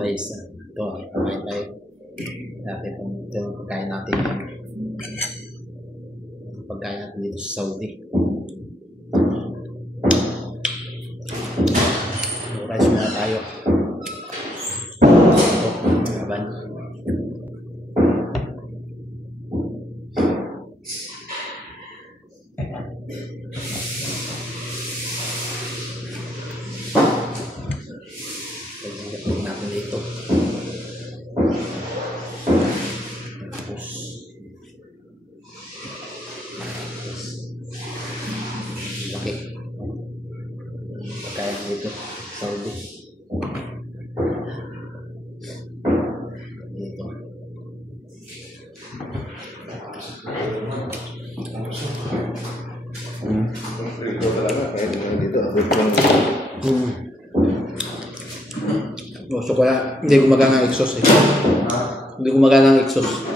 guys, ito, pakain tayo. Dati ito yung pagkain natin. Pagkain natin dito sa Saudi. Rice muna tayo. Ito, laban. Pagkakapin natin dito. Laki. Pagkain dito. Saudi. Dito. Ito talaga. Kahit dito. Gusto ko na, hindi gumagana ang exhaust eh. Hindi gumagana ang exhaust.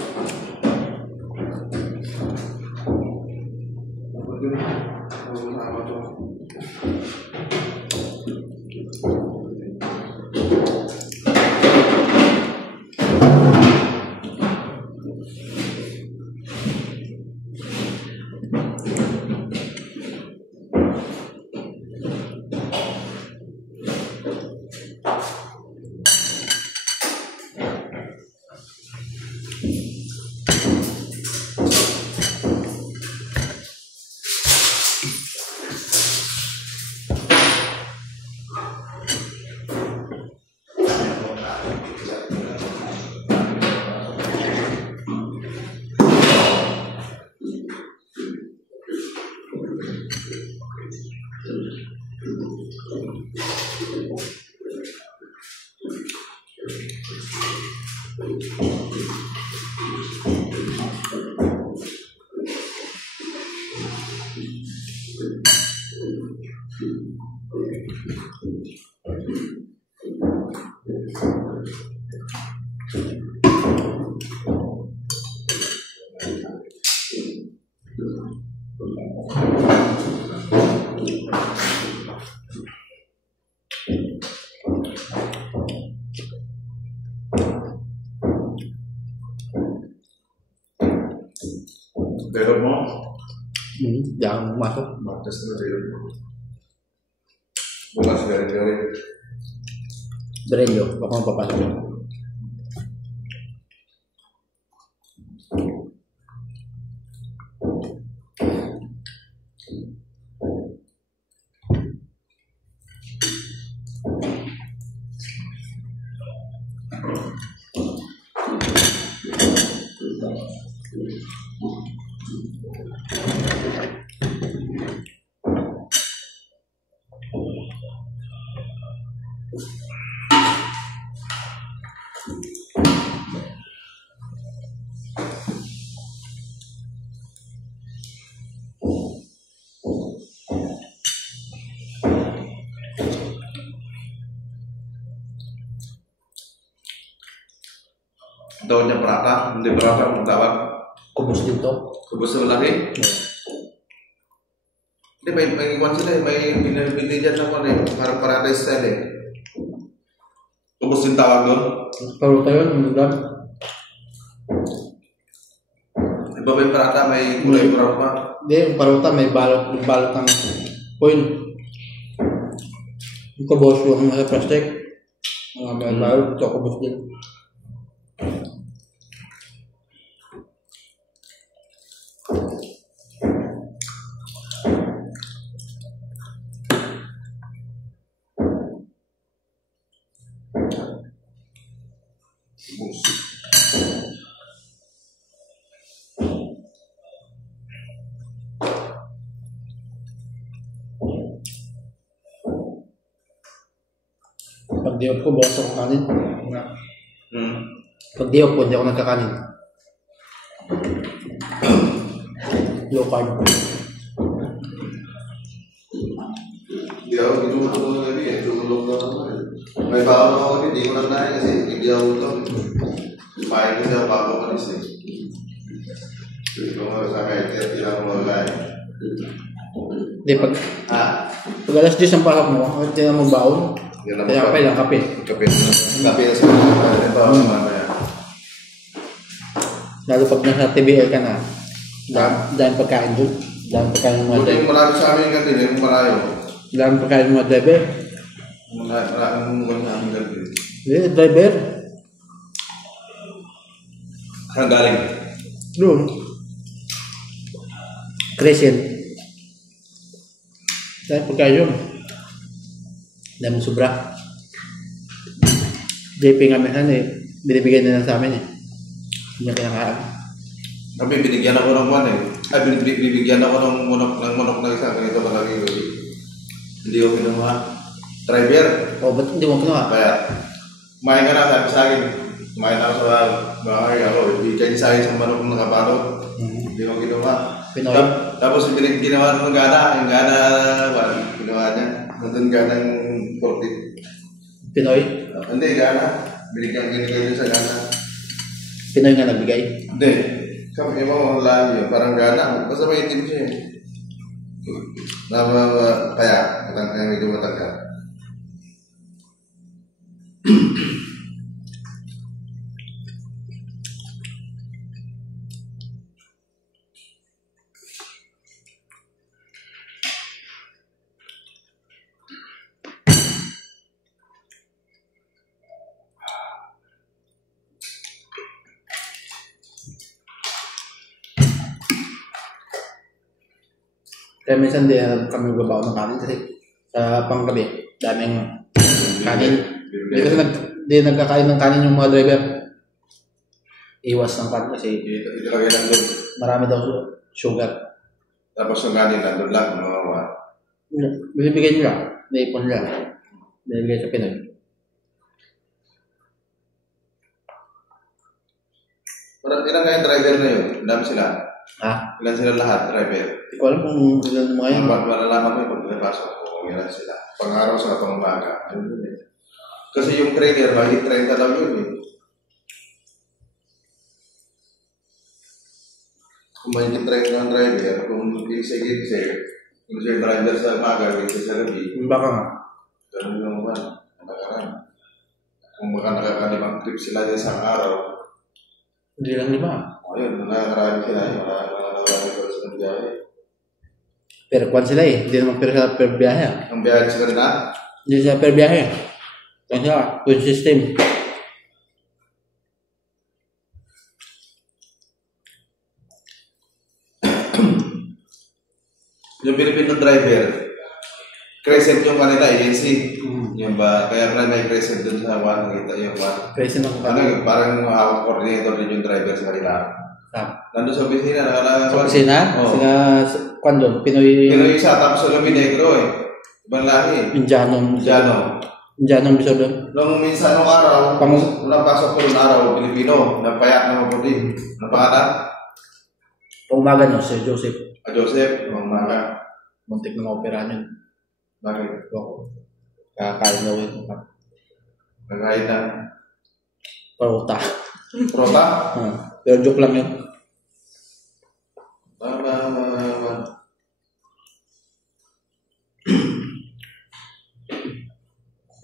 Pero mo? Jangan masuk. Batas na rin mo. Bukas galing-galing. Diretso, baka mapapasok. Daun niya prata, hindi prata, kung tawag. Kubus dito. Kubos na malaki. Hindi, may iwan sila, may binili dyan na kung parang paradise style eh. Kubos yung tawag doon. Kalau tayo, nandun. Iba may prata, may kulay brown pa. Hindi, yung paruta may balot ng foil. Yung kubos yung nasa plastic. Mga balot, ito kubos din. Pag di ko, bawas ako kanin. Pag di ako, hindi ako nagkakanin. Low carb. Hindi ako tinutulog na rin eh. Tutulog na naman eh. May baon ako rin, hindi ko na nahin kasi hindi ako ito. Kumain kasi ako bago manis eh. Kung sa kahit hindi lang ako magkain. Hindi, pag alas 10 ang pasok mo, hindi na magbaon. Yan ang Kaya kape lang, kape. Kape na sa mga ito, mamaya. Lalo pag nasa TBL ka na, dahil pagkain doon. Dahil pagkain ng mga Buti driver. yung marami sa amin kanina, yung malayo. Dahil pagkain ng mga driver. Maraming mungkol sa amin kanina. Driver. Saan galing? Doon. Crescent. Dahil pagkain yun. Dahil sobra. JP nga minsan binibigyan nila sa amin Hindi niya kinakain. Kami binigyan ako ng one bibigyan ako ng manok na isang ganito malaki. Hindi ko kinuha. Driver. Ba't hindi mo kinuha? Kaya, kumain ka na, sabi sa akin. Kumain ako sa bahay ako. Ibigay niya sa akin sa manok na nakabalot. Hindi ko kinuha. Pinoy? Tapos ginawa ng gana. Yung gana, ginawa niya. Nandun ganang 40. Pinoy? Hindi, gana. Binigay niya sa gana. Pinoy nga nagbigay? Hindi. Kami mo, wala yun. Parang gana. Basta may itim siya. Kaya, medyo matangka. Kaya minsan di kami babaw ng kanin kasi sa panggabi, daming kanin. Hindi kasi di nagkakain ng kanin yung mga driver. Iwas ng kanin kasi Ilagay lang doon. marami daw sugar. Tapos yung ganin nandun lang. Binibigay nila, naipon nila. Binibigay sa Pinoy. Ilan kayong driver na yun? Ilan sila? Ha? Ilan sila lahat, driver? Hindi ko alam kung ilan mga yan. Malalaman ko yung pag pinapasok ko kung ilan sila. Pang-araw sa pang-umaga. Kasi yung trainer, mahigit 30 daw yun eh. Kung mahigit 30 ng driver, kung gilse-gilse, kung siya yung driver sa umaga, gilse sa gabi, Baka nga. ganun yung naman, nakakaraan. Kung baka nakakalimang trip sila sa isang araw, Hindi lang lima. ayun, nakakaraan sila yun, nakakaraan sila sa biyahe. Per kwan sila Hindi naman per biyahe. Ang biyahe sila na, Hindi sila per biyahe. Kaya sila, yung system. yung Filipino driver, crescent yung kanila agency. Yung ba, kaya pala may crescent dun sa one, nakita yung one. Present ako Parang coordinator din yung driver sa kanila. Nandun sa opisina, Sa kusina? Sila, kwan doon? Pinoy... Pinoy isa, tapos sa gabi negro eh. Ibang lahi. Indianong. Indiano. Indianong bisa doon. Nung minsan nung araw, unang pasok ko nung araw, Pilipino, nagpayak na mabuti. Ang pangalan? Umaga no, si Joseph. Joseph, umaga. Muntik na maoperahan yun. Bakit? Kakain daw yun. Nagkain na. Parota. Prota? Pero joke lang yun.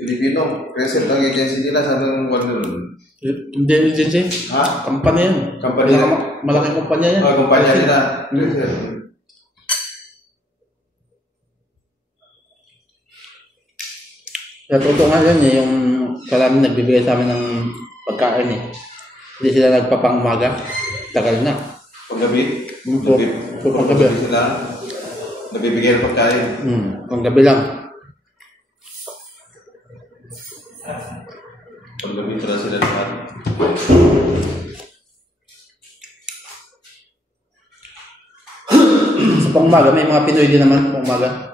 Filipino, crescent ang agency nila sa nung one. Hindi agency. Ha? Kampanya yan. Kampanya. Malaking kumpanya yan. Kumpanya nila. Crescent. Kaya totoo nga yan yung karami nagbibigay sa amin ng pagkain Hindi sila nagpapang-umaga. Tagal na. Paggabi? Paggabi. Sila nabibigay ng pagkain. Paggabi lang. Paggabi sila lahat. Sa pang-umaga, may mga Pinoy din naman pang-umaga.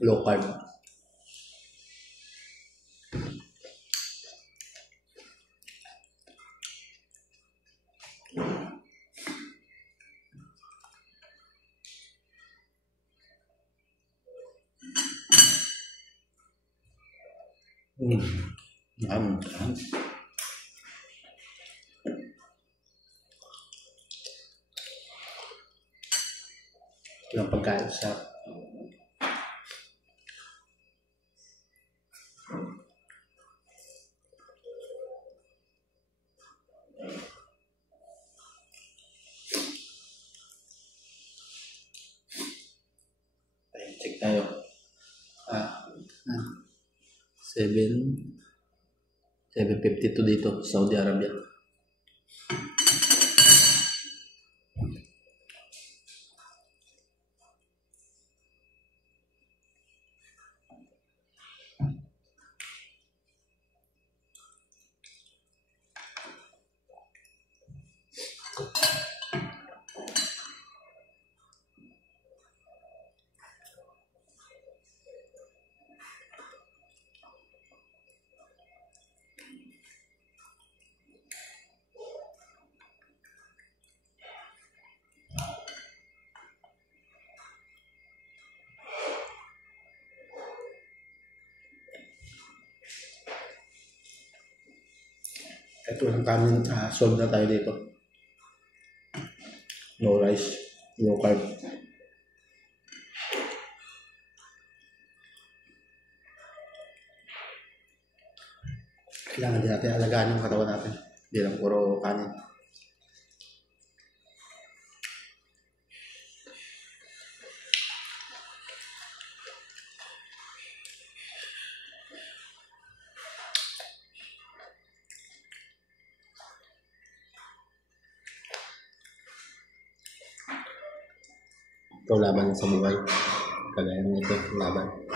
low carb. Yum. Yung pagkain sa check tayo. 7:52 dito, Saudi Arabia. Ito ang kanin, solve na tayo dito. No rice, low carb. Kailangan din natin alagaan yung katawan natin. Hindi lang puro kanin. Ito laban sa buhay. Kagaya nito, laban.